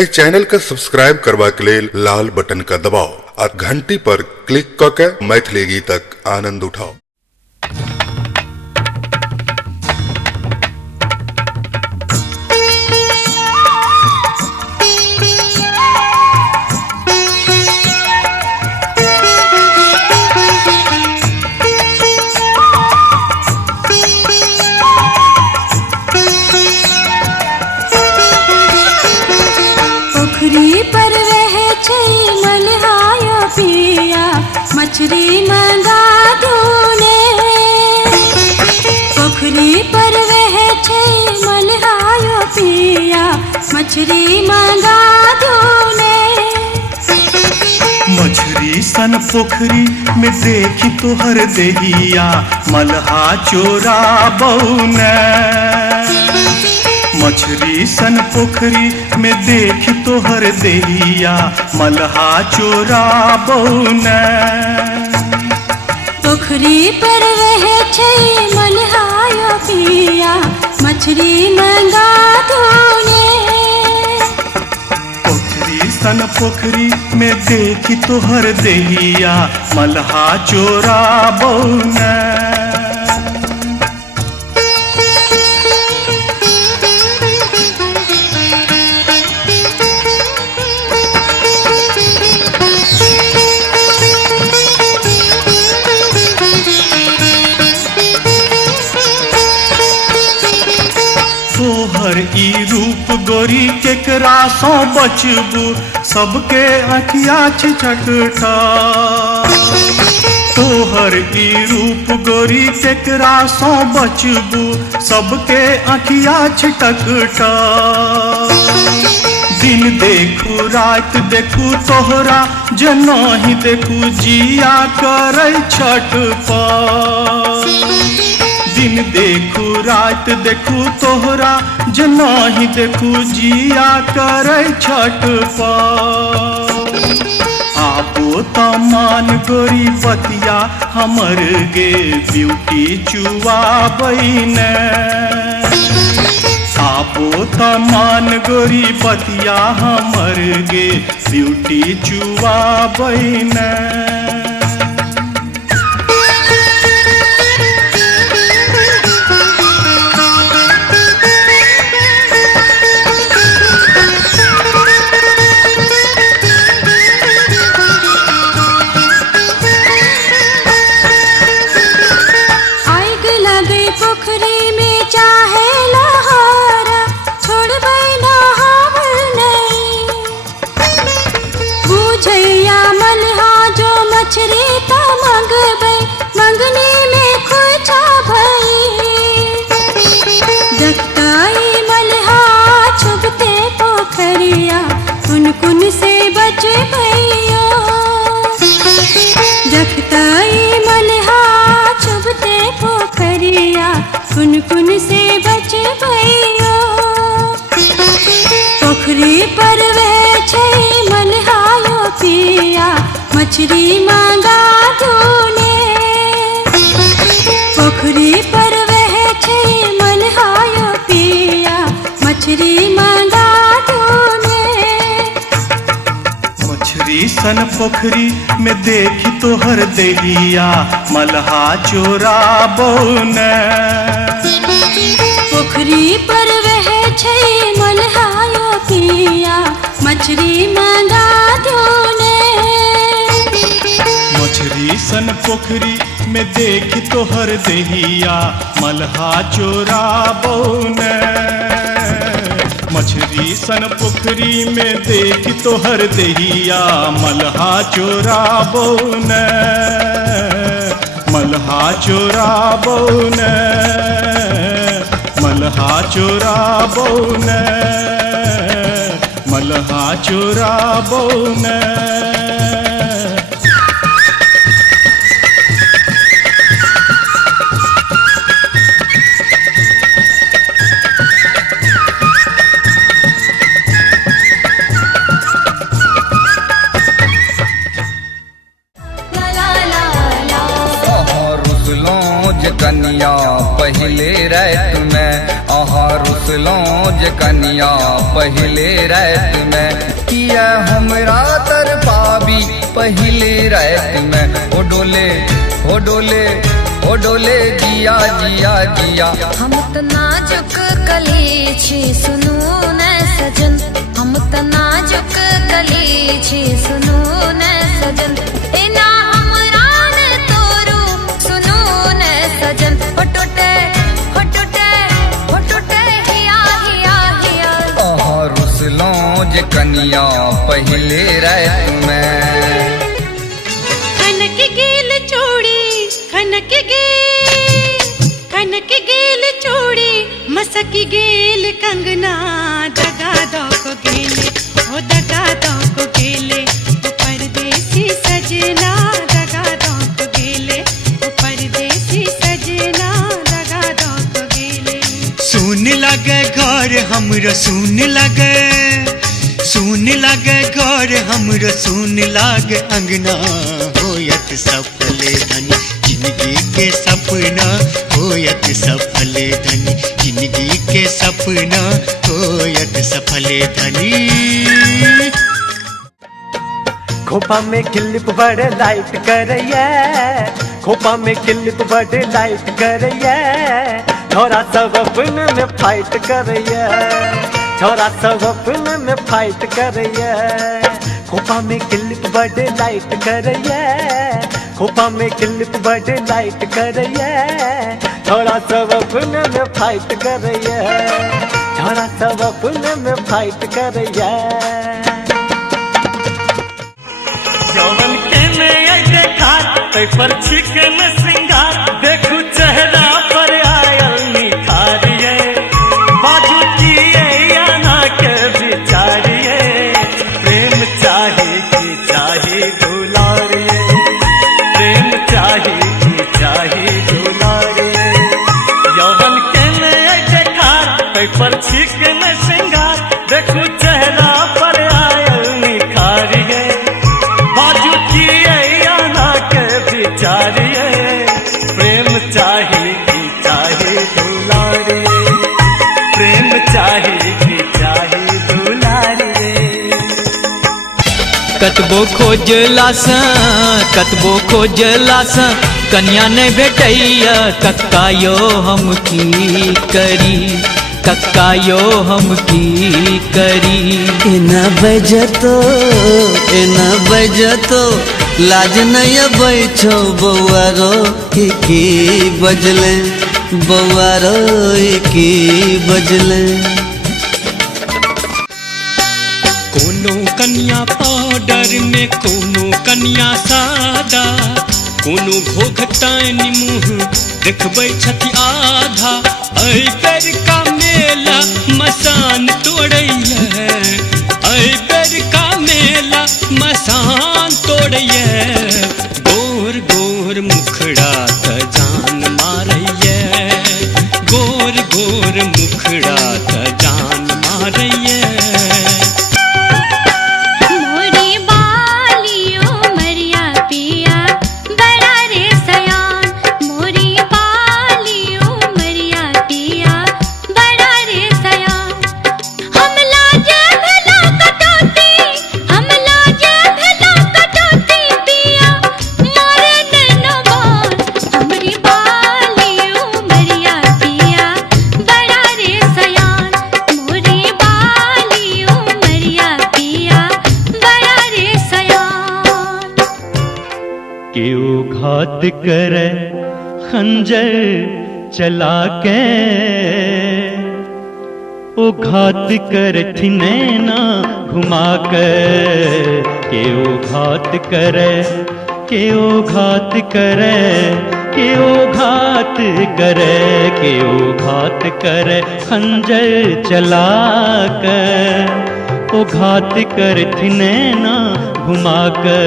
ए channel का subscribe करवा के लेल लाल बटन का दबाओ और घंटी पर क्लिक करके मैथिली गीतक आनंद उठाओ। मछरी मंगा दूने पोखरी पर वह छे मलहायो पिया मछरी मंगा दूने। मछरी सन पोखरी में देखी तोहर देहिया मलहा चोरा बौने। मछरी सन पोखरी में देखी तोहर देहिया मलहा चोरा बौने। पोखरी पर वह छे मलहायो पिया मछरी मंगा दूने। पोखरी सन पोखरी में देखी तोहर देहिया मलहा चोरा बौने। तोहर ई रूप गोरी केकरा सो बचबू सबके अखिया छिछकटा। तोहर ई रूप गोरी केकरा सो बचबू सबके अखिया छिटकटा। दिन देखू रात देखू तोहरा जनाही देखू जिया करे छटपट। दिन देखू रात देखू तोहरा जनाही देखू जिया करे छटपट। आपो तमान गोरी बतिया हमर गे ब्यूटी चुआबैने। आपो तमान गोरी बतिया हमर गे ब्यूटी चुआबैने। पोखरी में चाहे लहारा छोड़बै ना हमर नहीं। बुझैया मलहा जो मछरी त मंगबै मंगनी में खोचा भई। देखताई मलहा छुपते पोखरिया कुन कुन से बचबैयो। देखताई मलहा छुपते पोखरिया कुन कुन से बचबैयो। पोखरी पर वह छे मलहायो पिया मछरी मंगा दूने। पोखरी पर वह छे मलहायो पिया मछरी मंगा दूने। मछरी सन पोखरी में देखी तोहर देहिया मलहा चोरा बौने। पोखरी पर वह छे मलहायो पिया मछरी मंगा दूने। मछरी सन पोखरी में देखी तोहर देहिया मलहा चोरा बौने। मछरी सन पोखरी में देखी तोहर देहिया मलहा चोरा बौने। मलहा चोरा बौने। मलहा चोरा बौने। मलहा चोरा बौने। कन्या पहले रात में, आहा रुसलों जे कन्या पहले रात में, पिया हमरा तर पावी पहले रात में ओ डोले जिया जिया जिया। हम त नाजुक कली छी सुनू न सजन, हम त नाजुक कली छी सुनू न सजन, एना हमरा ने तोरू सुनू न सजन। हो टूटे हिया हिया हिया। आहा रुसलों जे कनिया पहले रात में। खनक गेल चूड़ी खनक गेल चूड़ी मसक गेल कंगना, दगा दो को गेले ओ दगा दो को गेले ओ परदेसी सजना, दगा दो को गेले ओ परदेसी सजना, दगा दो को गेले। सुन लगे घर हमरो सुन लगे घर हमरो सुन लागे अंगना, होयत सफल धनी जिंदगी के सपना, होयत सफल धनी जिंदगी के सपना, होयत सफल धनी। खोपा में क्लिप बड़े लाइट करैया, खोपा में क्लिप बड़े लाइट करैया, छोरा सब अपने में फाइट करैया, छोरा सब अपने में फाइट करैया। खोपा में क्लिप बड़े लाइट करैया, खोपा में क्लिप बड़े लाइट करैया, छोरा सब अपने में फाइट करैया, छोरा सब अपने में फाइट करैया। जवन के में आई देखा तै पर चिकन सिंगार, देखू चेहरा पर आयल निखारिए, बाजू किए या ना के बिचारिए, प्रेम चाहे कि चाहे दुलारिए, प्रेम चाहे कि चाहे दुलारिए। जवन के में आई देखा तै पर चिकन सिंगार, देखू चेहरा पर आयल निखारिए, बाजू किए या ना के बिचारिए, प्रेम चाहे कि चाहे दुलारिए, प्रेम चाहे कि चाहे दुलारिए। कतबो खोजलास कन्या नहीं भेटैया, कक्का यो हम की करी, कक्का यो हम की करी। एना बजतो लाज नहीं बैठो बौआरो की बजले, बौआरो की बजले। कोनो कन्या पाउडर में कोनो कन्या सादा, कोनो घोघटाइन मुँह देखबै छथि आधा, ऐ बेर का मेला मसान तोड़ैया, ऐ बेर का मेला मसान तोड़ैया, गोर गोर मुखड़ा त जान मारैया, गोर गोर मुखड़ा त जान मारैया। मोरी बालियो मरिया पिया बड़ा रे सयान, मोरी बालियो मरिया पिया बड़ा रे सयान। हम लाजे भला कटौती, हम लाजे भला कटौती पिया मोरे नैनवान, हमरी बालियो मरिया पिया बड़ा रे सयान, मोरी बालियो मरिया पिया बड़ा रे सयान। केओ घात करे खंजर चला के, ओ घात करथि नैना घुमा के, केओ घात करे, केओ घात करे, केओ घात करे, केओ घात करे खंजर चला के, ओ घात करथि नैना घुमा के।